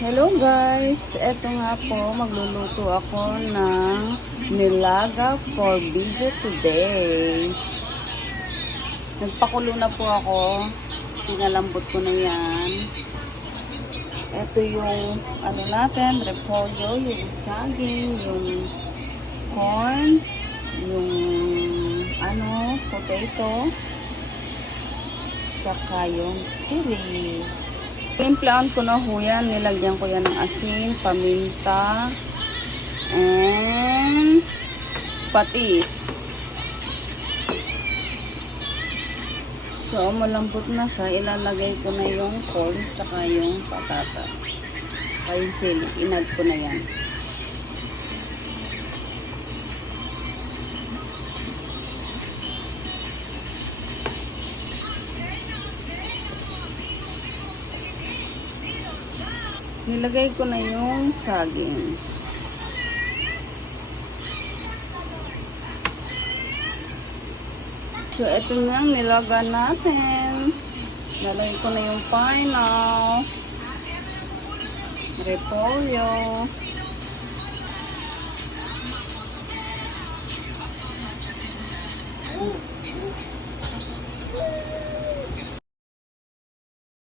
Hello guys! Eto nga po, magluluto ako ng nilaga for video today. Nagpakulo na po ako. Pinalambot ko na yan. Eto yung ano natin, repolyo, yung saging, yung corn, yung potato, tsaka yung chili. Timplahan ko na ho yan. Nilagyan ko yan ng asin, paminta, and patis. So, malambot na siya. Ilalagay ko na yung corn, tsaka yung patatas. Tsaka yung sili. Inad ko na yan. Nilagay ko na yung saging. So, ito nga ang nilaga natin. Nilagay ko na yung pineapple, repolyo,